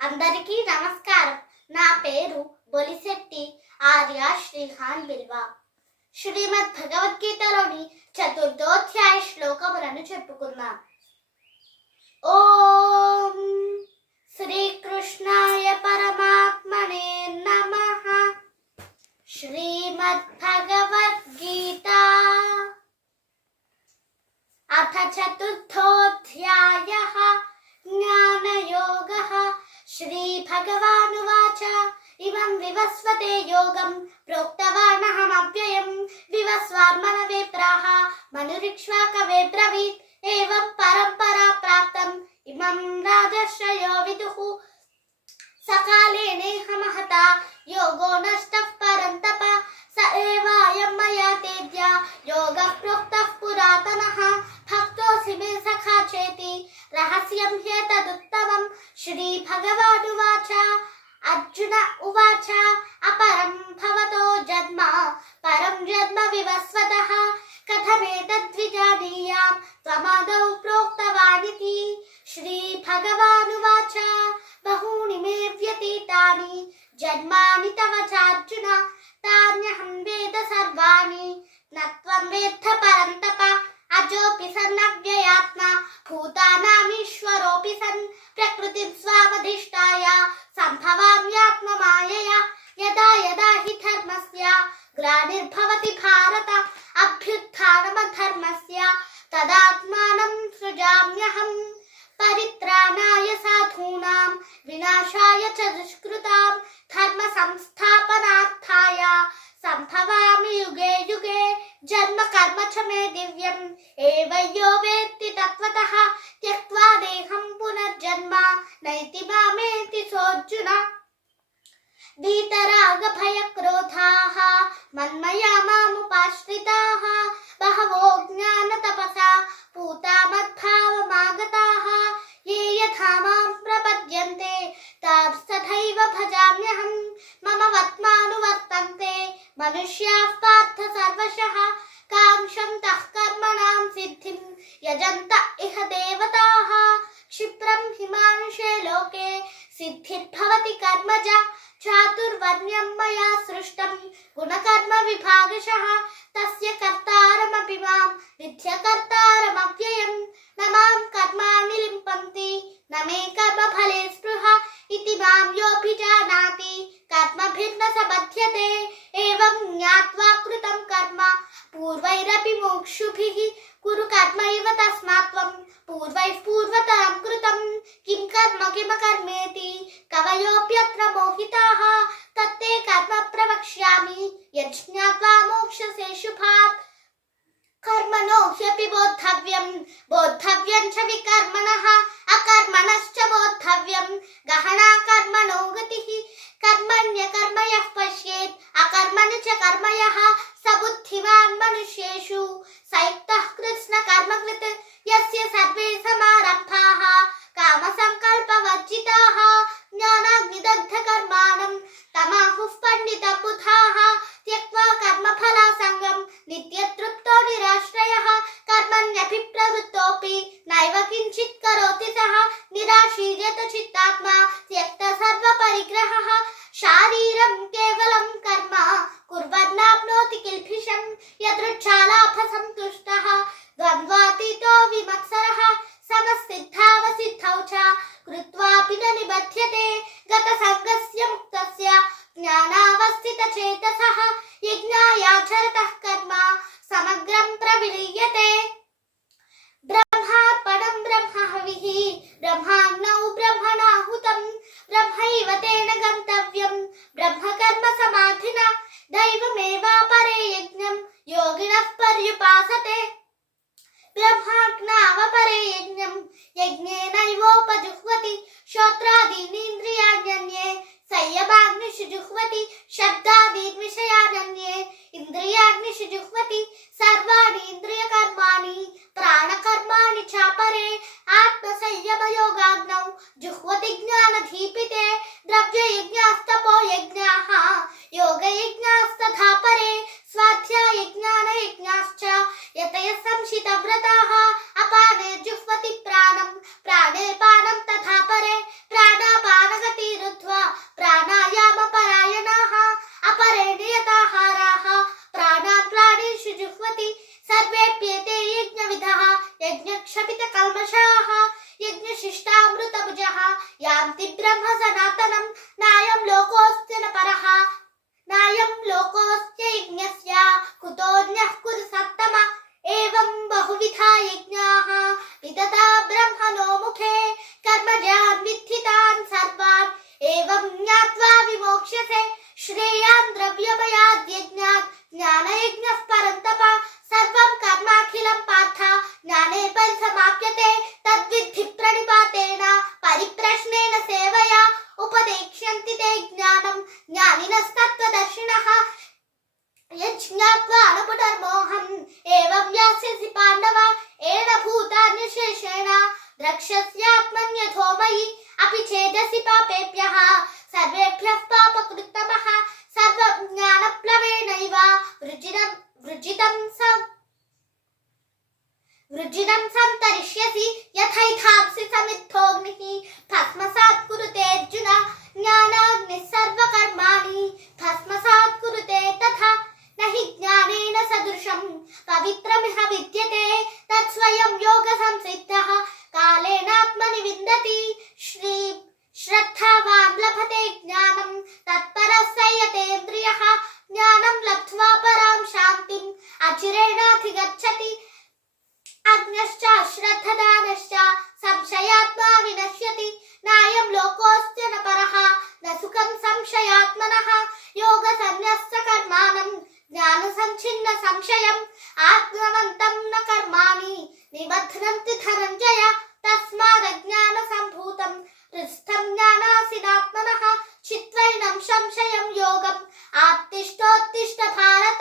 అందరికీ నమస్కారం. నా పేరు బొలిశెట్టి ఆర్య శ్రీహాన్ బిల్వా. శ్రీమద్ భగవద్గీతలోని చతుర్థోధ్యాయ శ్లోకములను చెప్పుకుందాం. ఓం శ్రీకృష్ణాయ పరమాత్మనే నమః. శ్రీమద్ భగవద్గీత అథ చతుర్థోధ్యాయః జ్ఞానయోగః. శ్రీ భగవానువాచ ఇమం వివస్వతే యోగం ప్రోక్తవానహమవ్యయం వివస్వాన్మనవే ప్రాహ మనురిక్ష్వాకవే బ్రవీత్ ఏవం పరంపరా ప్రాప్తం ఇమం రాజర్షయో విదుః సకాలే నేహ మహతా యోగో నష్టః పరంతప స ఏవాయం మయా తేజ్య యోగః ప్రోక్తః పురాతనః భక్తోసి మే సఖా చేతి రహస్యం హ్యేతదుత్తమం. శ్రీ భగవానువాచ అర్జున ఉవాచ అపరం భవతో జన్మ పరం జన్మ వివస్వతః కథమేతద్విజానీయాం త్వమాదౌ ప్రోక్తవానితి. శ్రీ భగవానువాచ బహూని మే వ్యతీతాని జన్మాని తవ చార్జున తాన్యహం వేద సర్వాణి నత్వం వేత్థ పరంతప అజోపి సన్నవ్యయాత్మ భూతానామీశ్వరోపి సన్ ప్రకృతిం స్వామధిష్టాయ సంభవామ్యాత్మ మాయయా యదా యదా హి ధర్మస్య గ్లానిర్భవతి భారత అభ్యుత్థానమధర్మస్య తదాత్మానం సృజామ్యహం పరిత్రాణాయ సాధూనాం వినాశాయ చ దుష్కృతాం ధర్మ సంస్థాపనార్థాయ సంభవామి యుగే యుగే జన్మ కర్మ చ మే దివ్యం ఏవయ్యో వేత్తి తత్వతః త్యక్త్వా దేహం పునర్జన్మ నైతి మామేతి సోర్జున. వీతరాగ భయ క్రోధాః మన్మయా మాముపాశ్రితాః బహవో జ్ఞాన తపసా పూతా మద్భావమాగతాః ఏ యథా మాం ప్రపద్యంతే తాస్తథైవ భజామ్యహం మమ వర్త్మానువర్తంతే మనుష్యాః పార్థ సర్వశః కాంక్షంతః కర్మణాం సిద్ధిం యజంత ఇహ దేవతాః క్షిప్రం హి మానుషే లోకే సిద్ధిర్భవతి కర్మజ చాతుర్వర్ణ్యం మయా సృష్టం గుణకర్మ విభాగశః తస్య కర్తారమపి మాం విద్య కర్తారమవ్యయం న మాం కర్మాణి లింపంతి న మే కర్మఫలే స్పృహ ఇతి మాం యోభిజానాతి కర్మభిర్న స బధ్యతే ఏవం జ్ఞాత్వా కృతం కర్మ పూర్వైరపి మోక్షుభిః కురు కర్మైవ తస్మాత్ త్వం పూర్వైః పూర్వతరం కృతం కిం కర్మ కిమకర్మేతి కవయోప్యత్ర మోహితాః తత్తే కర్మ ప్రవక్ష్యామి యజ్ఞాత్వా మోక్షసే శుభాత్. కర్మణో హ్యపి బోద్ధవ్యం బోద్ధవ్యం చ వికర్మణః అకర్మణశ్చ బోద్ధవ్యం గహనా కర్మణో గతిః కర్మణ్యకర్మయః పశ్యేత్ అకర్మణి చ కర్మయః స బుద్ధిమాన్ మనుష్యేషు సయుక్తః కృత్స్న కర్మకృత్ యస్య సర్వే సమారంభాః కామ సంకల్పవర్జితాః జ్ఞానాగ్నిదగ్ధ కర్మాణం తమాహుః పండిత బుధాః త్యక్త్వా కర్మఫలాసంగం నిత్యతృప్తో నిరాశ్రయః కర్మణ్యభిప్రవృత్తోపి నైవ కించిత్ కరోతి సః నిరాశీర్యత చిత్తాత్మా త్యక్త సర్వపరిగ్రహః శారీరం కేవలం కర్మ కుర్వన్నాప్నోతి కిల్భిషం యదృచ్ఛాలాభ సంతుష్టః ద్వంద్వాతీతో విమత్సరః సమసిద్ధావసిద్ధౌ చ కృత్వాపి న నిబధ్యతే గత సంగస్య ముక్తస్య జ్ఞానావస్థిత చేతసః యజ్ఞాయాచరతః కర్మ సమగ్రం ప్రవిలీయతే. బ్రహ్మార్పణం బ్రహ్మహవిః బ్రహ్మాగ్నౌ బ్రహ్మణాహుతం బ్రహ్మైవ తేన గంతవ్యం బ్రహ్మకర్మ సమాధినా దైవమేవాపరే యజ్ఞం యోగినః పర్యుపాసతే. బ్రహ్మాజ్ఞావపరే యజ్ఞం యజ్ఞేనైవోపజుహ్వతి శ్రోత్రాదీనింద్రియాణ్యన్యే సంయమాగ్నిషు జుహ్వతి శబ్దాదీన్ విషయానన్యే ఇంద్రియాగ్నిషు జుహ్వతి సర్వాణి ఇంద్రియకర్మాణి ప్రాణకర్మాణి చాపరే ఆత్మసంయమయోగాగ్నౌ జుహ్వతి జ్ఞానదీపితే ద్రవ్యయజ్ఞాస్తపో యజ్ఞాః యోగయజ్ఞాస్తథా పరే స్వాధ్యాయ జ్ఞానయజ్ఞాశ్చ యతయ సంశితవ్రతాః అపానే జుహ్వతి ప్రాణం ప్రాణే పానం తథా పరే ప్రాణాపానగతి యాంతి బ్రహ్మ సనాతనం నాయం లోకోస్య న పరః నాయం లోకోస్య యజ్ఞస్య కుతోన్యః కురు సత్తమ ఏవం బహువిధా యజ్ఞాః విదతా బ్రహ్మణో ముఖే కర్మజాన్ విద్ధితాన్ సర్వాన్ ఏవం జ్ఞాత్వా విమోక్ష్యసే శ్రేయాన్ ద్రవ్యమయాద్ యజ్ఞాత్ జ్ఞానయజ్ఞః పరంతప సర్వం కర్మాఖిలం పార్థ జ్ఞానే పరిసమాప్యతే తద్విద్ధి ప్రణిపాతేన పరిప్రశ్నేన సేవయా ఉపదేక్ష్యంతి తే జ్ఞానం జ్ఞానినస్తత్వదర్శినః యజ్ఞాత్వా అనుపునర్మోహం ఏవం యాస్యసి పాండవ ఏన భూతాన్యశేషేణ ద్రక్ష్యస్యాత్మన్యథో మయి అపి ఛేదసి పాపేభ్యః సర్వేభ్యః పాపకృత్తమః సర్వజ్ఞానప్లవేనైవ వృజినం సంతరిష్యసి యథైథాప్సి సమిద్ధోగ్నిః భస్మసాత్ కురుతే అర్జున జ్ఞానాగ్నిః సర్వకర్మాణి భస్మసాత్ కురుతే తథా నహి జ్ఞానేన సదృశం పవిత్రమిహ విద్యతే తత్స్వయం యోగ సంసిద్ధః కాలేనాత్మని విందతి శ్రద్ధావాన్ లభతే జ్ఞానం తత్పరః సంయతేంద్రియః జ్ఞానం లబ్ధ్వా పరాం శాంతిం అచిరేణాధిగచ్చతి అజ్ఞశ్చ శ్రద్ధదానశ్చ సంశయాత్మా వినశ్యతి నాయం లోకోస్య న పరః న సుఖం సంశయాత్మనః యోగ సన్యస్త కర్మాణం జ్ఞాన సంఛిన్న సంశయం ఆత్మవంతం న కర్మాణి నిబధ్నంతి ధనంజయ తస్మాదజ్ఞాన సంభూతం హృస్థం జ్ఞానాసినాత్మనః చిత్వైనం సంశయం యోగం ఆత్తిష్టోత్తిష్ట భారత